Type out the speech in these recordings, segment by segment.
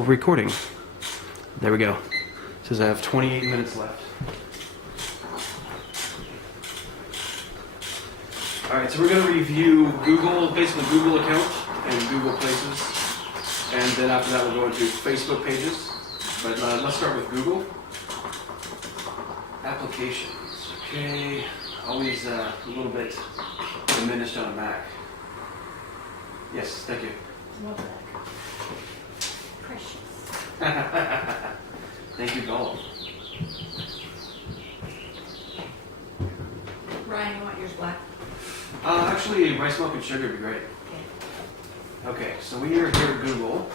still recording. There we go. It says I have 28 minutes left. All right, so we're going to review Google, basically Google account and Google Places, and then after that we'll go into Facebook pages. But let's start with Google. Applications. Okay, always a little bit diminished on a Mac. Yes, thank you. Love that. Precious. Thank you, Gold. Ryan, you want yours black? Actually, rice, milk, and sugar would be great. Okay, so we are here at Google.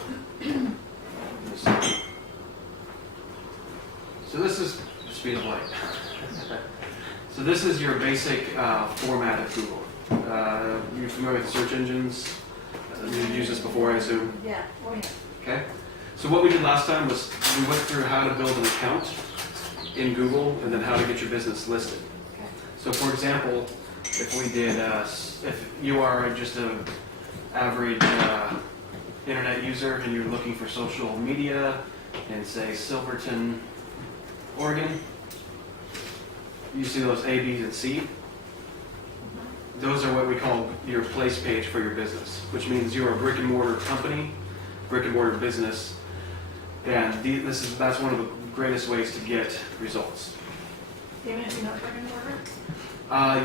So this is the speed of light. So this is your basic format of Google. You're familiar with the search engines? You've used this before, I assume? Yeah. Oh, yeah. Okay. So what we did last time was we went through how to build an account in Google and then how to get your business listed. Okay. So for example, if we did, if you are just an average internet user and you're looking for social media in, say, Silverton, Oregon, you see those A, B, and C? Those are what we call your place page for your business, which means you're a brick and mortar company, brick and mortar business, and that's one of the greatest ways to get results. Even if you're not brick and mortar?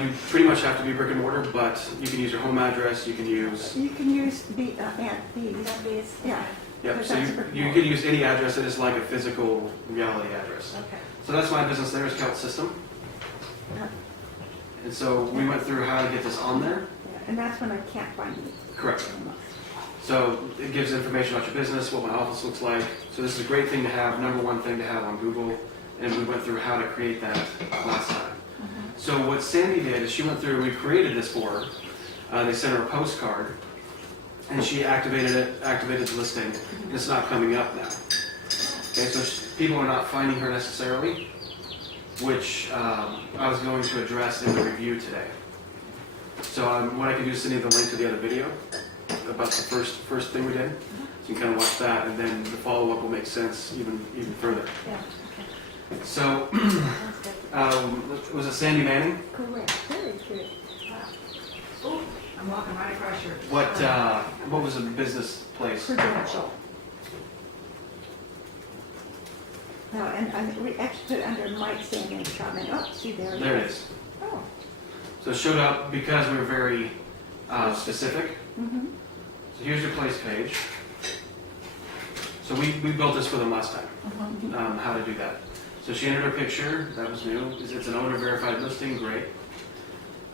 You pretty much have to be brick and mortar, but you can use your home address. You can use. You can use the these. Yeah. Yep. So you can use any address that is like a physical reality address. Okay. So that's my business there is Count System. Yeah. And so we went through how to get this on there. Yeah. And that's when I can't find it. Correct. So it gives information about your business, what my office looks like. So this is a great thing to have, number one thing to have on Google. And we went through how to create that last time. So what Sandy did is she went through, we created this for her. They sent her a postcard, and she activated the listing, and it's not coming up now. Okay, so people are not finding her necessarily, which I was going to address in the review today. So what I can do is send you the link to the other video about the first thing we did. So you can kind of watch that, and then the follow-up will make sense even further. Yeah. Okay. So, That's good. was it Sandy Manning? Correct. Very good. Wow. Ooh, I'm walking right across your. What was the business place? Prudential. No, and we actually put it under Mike Sandy and comment. Oh, see there. There it is. Oh. So it showed up because we were very specific. Mm-hmm. So here's your place page. So we built this for them last time, how to do that. So she entered her picture, that was new. It's an owner verified listing, great.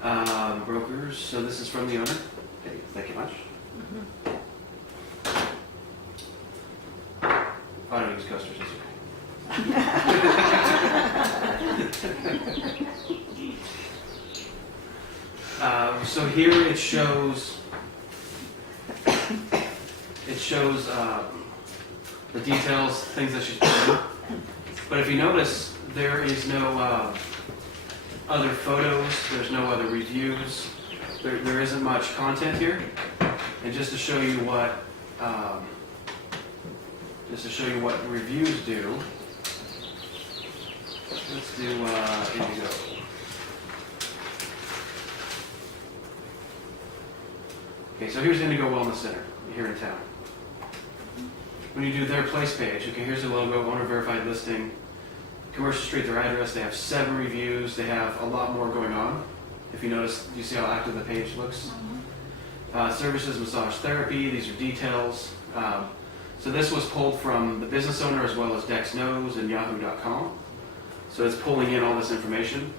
Brokers, so this is from the owner. Okay, thank you much. I don't use customers, it's okay. So here it shows the details, things that she's doing. But if you notice, there is no other photos, there's no other reviews, there isn't much content here. And just to show you what reviews do, let's do Indigo. Okay, so here's Indigo Wellness Center here in town. When you do their place page, okay, here's the logo, owner verified listing, Commercial Street, their address, they have 7 reviews, they have a lot more going on. If you notice, you see how active the page looks? Services, massage therapy, these are details. So this was pulled from the business owner as well as Dex Knows and Yahoo.com. So it's pulling in all this information.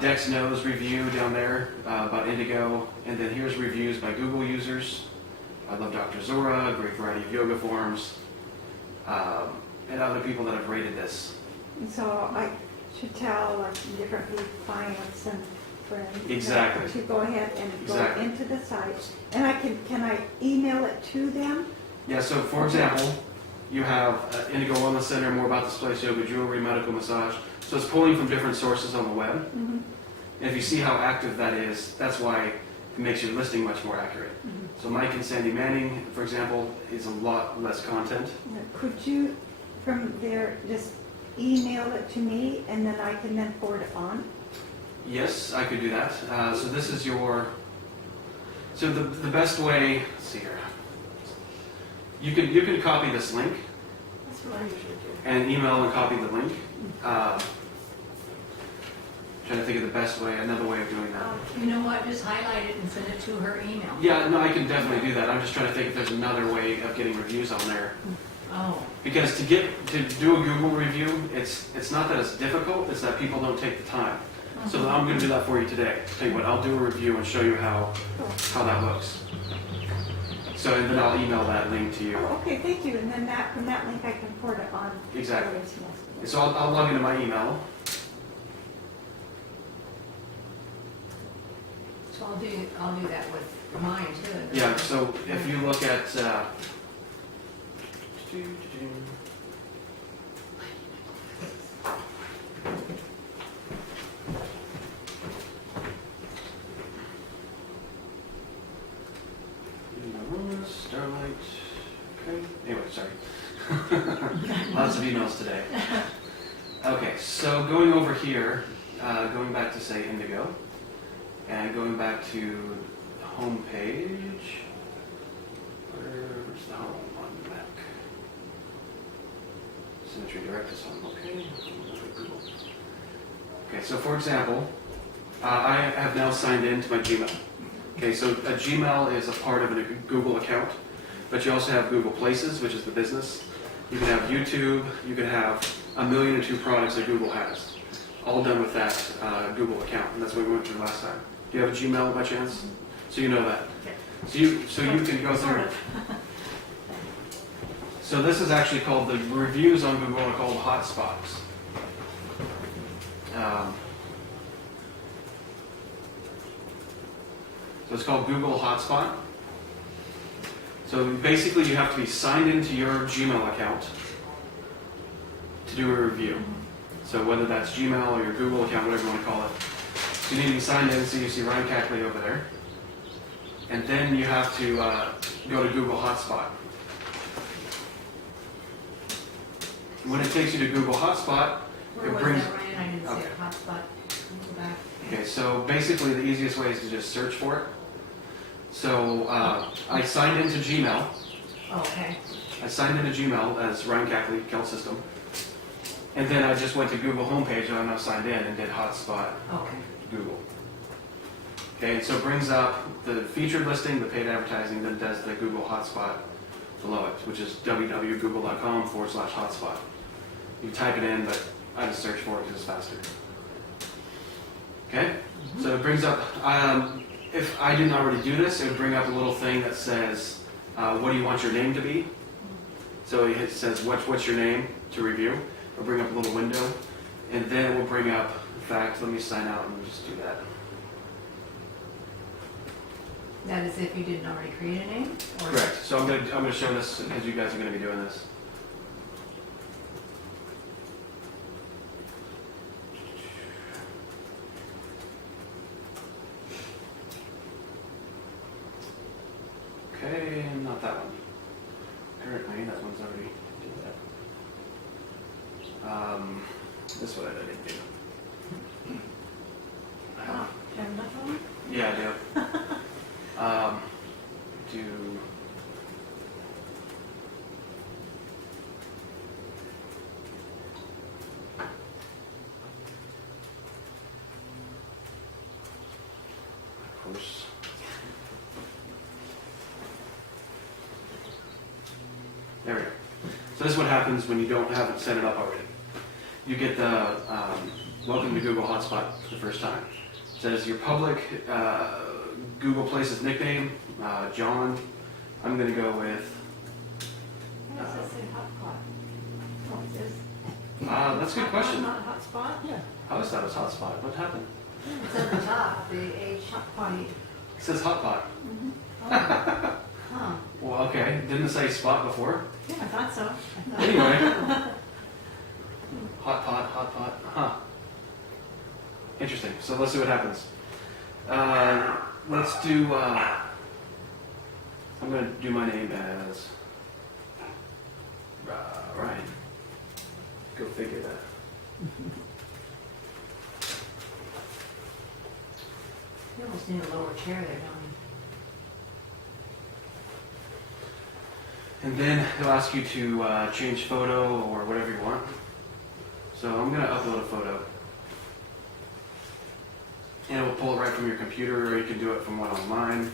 Dex Knows review down there about Indigo, and then here's reviews by Google users. I love Dr. Zora, great variety of yoga forms, and other people that have rated this. And so I should tell different clients and friends Exactly. to go ahead and Exactly. go into the site. And can I email it to them? Yeah, so for example, you have Indigo Wellness Center, more about this place, yoga, jewelry, medical massage. So it's pulling from different sources on the web. Mm-hmm. And if you see how active that is, that's why it makes your listing much more accurate. So Mike and Sandy Manning, for example, is a lot less content. Could you, from there, just email it to me and then I can then forward it on? Yes, I could do that. So this is your, so the best way, let's see here. You can copy this link That's what I usually do. and email and copy the link. Trying to think of the best way, another way of doing that. You know what, just highlight it and send it to her email. Yeah, no, I can definitely do that. I'm just trying to think if there's another way of getting reviews on there. Oh, Because to do a Google review, it's not that it's difficult, it's that people don't take the time. So I'm going to do that for you today. Tell you what, I'll do a review and show you how that looks. So and then I'll email that link to you. Oh, okay, thank you, and then from that link I can forward it on. Exactly. Yes. So I'll log into my email. so I'll do that with mine too. Yeah. So if you look at. Starlight. Okay. Anyway, sorry. Lots of emails today. Okay, so going over here, going back to say Indigo, and going back to the home page. Where's the home on the Mac? Symmetry Direct is home. Okay. Okay, so for example, I have now signed in to my Gmail. Okay, so a Gmail is a part of a Google account, but you also have Google Places, which is the business. You can have YouTube, you can have 1,000,002 products that Google has, all done with that Google account, and that's what we went through last time. Do you have a Gmail by chance? So you know that. So you can go through. So this is actually called, the reviews on Google are called hotspots. So it's called Google Hotspot. So basically you have to be signed into your Gmail account to do a review. So whether that's Gmail or your Google account, whatever you want to call it. So you need to be signed in, so you see Ryan Cackley over there. And then you have to go to Google Hotspot. When it takes you to Google Hotspot, Where it was brings... that, Ryan? I didn't see Okay. it. Hotspot. Go back. Okay, so basically the easiest way is to just search for it. So I signed into Gmail. Oh, okay. I signed into Gmail as Ryan Cackley, Kel System. And then I just went to Google homepage and I'm now signed in and did hotspot Okay. Google. Okay, and so it brings up the featured listing, the paid advertising, then does the Google hotspot below it, which is www.google.com/hotspot. You type it in, but I just search for it because it's faster. Okay, so it brings up, if I didn't already do this, it would bring up a little thing that says, what do you want your name to be? So it says, what's your name to review? It'll bring up a little window, and then it will bring up, in fact, let me sign out and just do that. That is if you didn't already create a name? Or- Correct. So I'm gonna show this because you guys are gonna be doing this. Okay, not that one. Apparently, that one's already did that. This one I didn't do. Oh, do you have another one? Yeah, I do. Do. Of course. There we go. So this is what happens when you don't have it set it up already. You get the welcome to Google Hotspot for the first time. It says your public Google Places nickname, John. I'm going to go with. Why does it say hotspot? Oh, it says. That's a good question. Not hotspot? Yeah. I always thought it was Hotspot. What happened? It's at the top, the H. Hotspot. It says Hotpot. Huh. Well, okay. Didn't it say spot before? Yeah, I thought so. Anyway. Hot pot. Huh. Interesting. So let's see what happens. let's do, I'm gonna do my name as Ryan. Go figure that. You almost need a lower chair there, don't And then he'll ask you to change photo or whatever you want. So I'm gonna upload a photo. And it will pull it right from your computer, or you can do it from one online.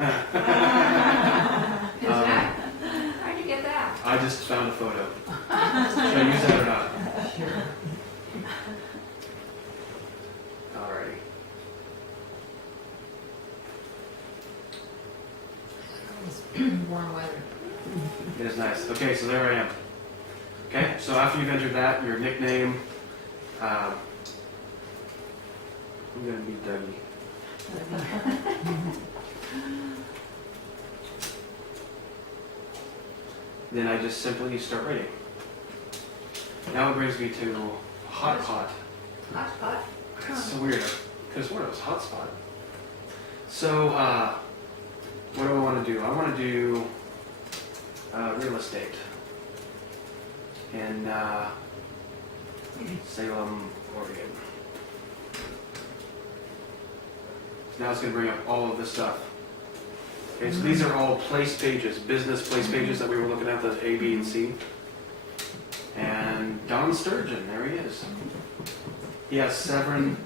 you? How'd you get that? I just found a photo. Should I use that or not? Sure. Alrighty. Warm weather. It is nice. Okay, so there I am. Okay, so after you've entered that, your nickname, I'm gonna be Dougie. Then I just simply start writing. Now it brings me to hotspot. Hotspot. It's so weird. Because what was hotspot? So, what do I want to do? I want to do real estate in Salem, Oregon. So now it's going to bring up all of this stuff. Okay, so these are all place pages, business place pages that we were looking at, the A, B, and C. And Don Sturgeon, there he is. He has 7,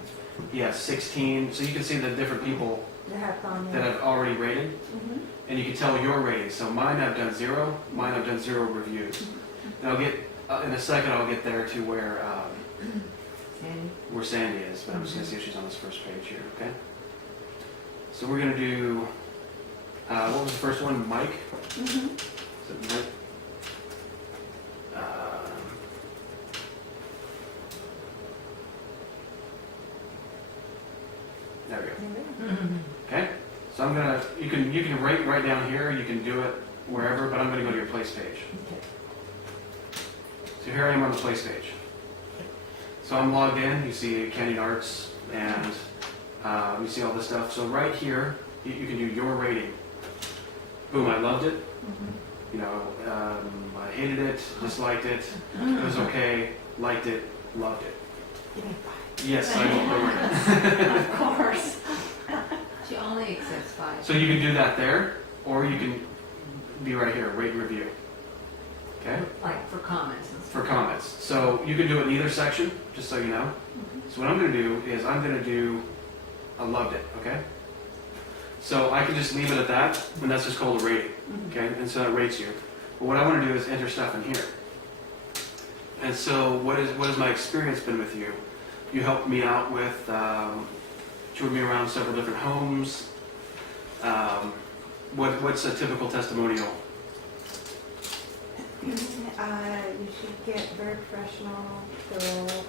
he has 16, so you can see the different people That have gone in. that I've already rated, Mhm. and you can tell your rating. So mine I've done 0, mine I've done 0 reviews. And I'll get, in a second I'll get there to where Sandy is, but I'm just gonna see if she's on this first page here, okay? So we're gonna do, what was the first one, Mike? Mhm. Is it Mike? There we go. Okay, so I'm gonna, you can rate right down here, you can do it wherever, but I'm gonna go to your place page. Okay. So here I am on the place page. So I'm logged in, you see Canyon Arts, and you see all this stuff. So right here, you can do your rating. Boom, I loved it. Mhm. You know, I hated it, disliked it, it was okay, liked it, loved it. Give me 5. Yes, I will. Of course. She only accepts 5. So you can do that there, or you can be right here, rate and review. Okay? Like for comments and For stuff. comments. So you can do it in either section, just so you know. So what I'm going to do is I'm going to do I loved it, okay? So I can just leave it at that, and that's just called a rating, okay? And so it rates you. But what I want to do is enter stuff in here. And so what has my experience been with you? You helped me out with, showed me around several different homes. What's a typical testimonial? You should get very professional, thorough.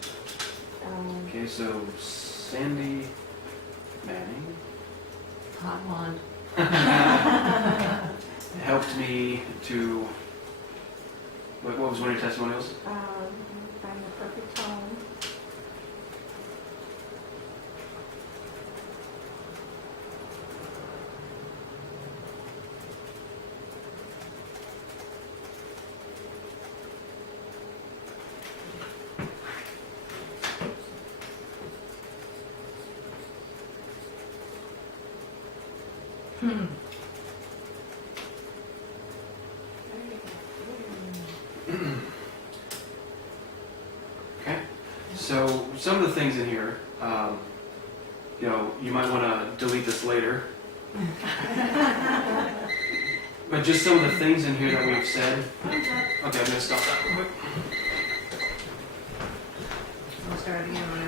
Okay, so Sandy Manning Hot wand. helped me to, what was one of your testimonials? Find the perfect home. Okay, so some of the things in here, you know, you might want to delete this later. But just some of the things in here that we've said. Okay, I'm going to stop that real quick. We'll start again when